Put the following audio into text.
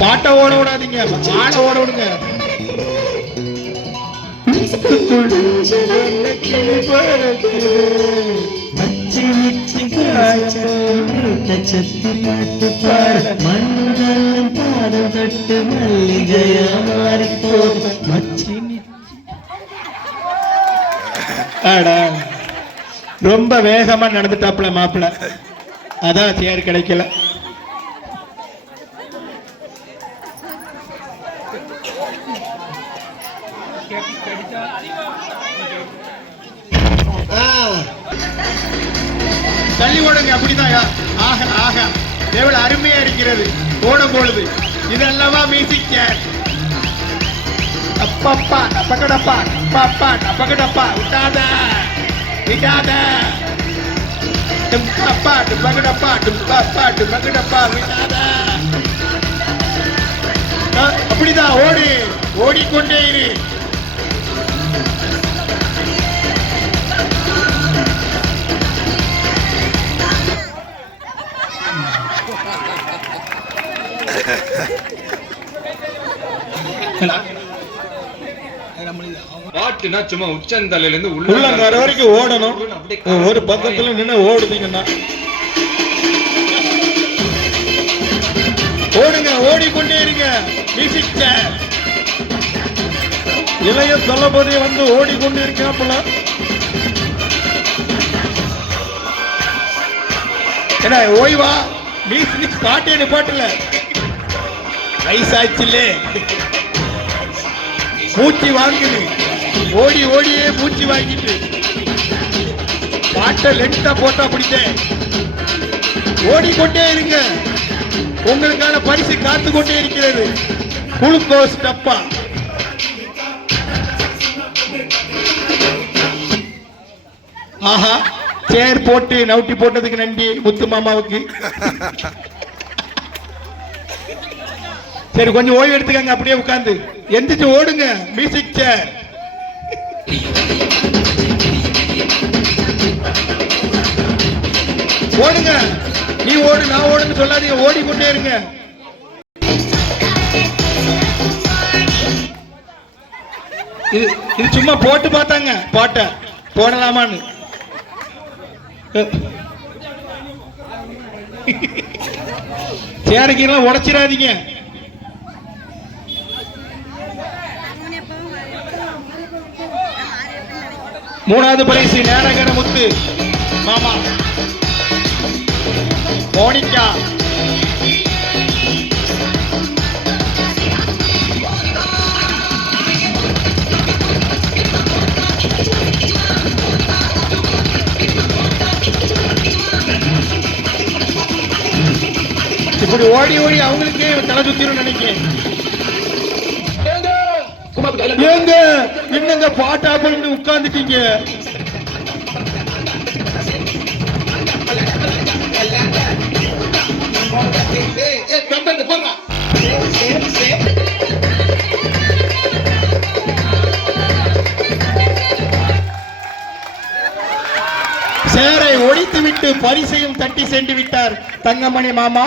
பாட்டை ஓட விடாதீங்க. ஆளை ஓட விடுங்க. மண்ணுதல்லும் பாடம் தட்டு மல்லிகையா மாறிப்போம் மச்சி ரொம்ப வேகமா நடந்துட்டாப்புல மாப்பிள்ள அதான் சேர் கிடைக்கல. தள்ளி ஓடுங்க அப்படிதாயா ஆக ஆக. எவ்வளவு அருமையா இருக்கிறது. ஓடும் பொழுது. இதெல்லாமா மியூசிக் சேர் அப்பப்பா அப்பக்கடப்பா அப்பப்பா அப்பக்கடப்பா விட்டாத. விட்டாத. அப்பா டும்பகடப்பா டும்பப்பா டும்பகடப்பா விட்டாத. அப்படிதான். ஓடு. பாட்டுனா சும்மா உச்சந்தலையில இருந்து உள்ளங்கார வரைக்கும் ஓடணும். ஒரு பக்கத்துல நின்று ஓடுதீங்கன்னா. ஓடுங்க ஓடிக்கொண்டே இருங்க. மியூசிக் இளைய தளபதி வந்து ஓடிக்கொண்டு இருக்காப்புல என்ன ஓய்வா? மியூசிக் பாட்டே நிப்பாட்டல வயசாச்சுலே. மூச்சு வாங்குது. ஓடி ஓடியே மூச்சு வாங்கிட்டு. பாட்டை லென்த்தா போட்டா பிடிச்சேன் ஓடிக்கொண்டே இருங்க. உங்களுக்கான பரிசு காத்து கொண்டே இருக்கிறது. குளுக்கோஸ் டப்பா. ஆஹா சேர் போட்டு நவுட்டி போட்டதுக்கு நன்றி முத்து மாமாவுக்கு. சரி கொஞ்சம் ஓய்வு எடுத்துக்கங்க அப்படியே உட்காந்து எந்திரிச்சு ஓடுங்க மியூசிக் சேர் ஓடுங்க. நீ ஓடு நான் ஓடுன்னு சொல்லாதீங்க ஓடிக்கொண்டே இருங்க. இது இது சும்மா போட்டு பார்த்தாங்க பாட்டை. போடலாமான்னு. சேரக்கீரெல்லாம் உடைச்சிடாதீங்க. மூணாவது பரிசு நேரகர முத்து மாமா. மோனிகா. இப்படி ஓடி ஓடி அவங்களுக்கே தலை சுத்திரும் நினைக்கிறேன். ஏங்க என்னங்க பாட்டா பண்ணிட்டு உட்கார்ந்துட்டீங்க? சேரை ஒழித்து விட்டு பரிசையும் தட்டி சென்று விட்டார் தங்கமணி மாமா.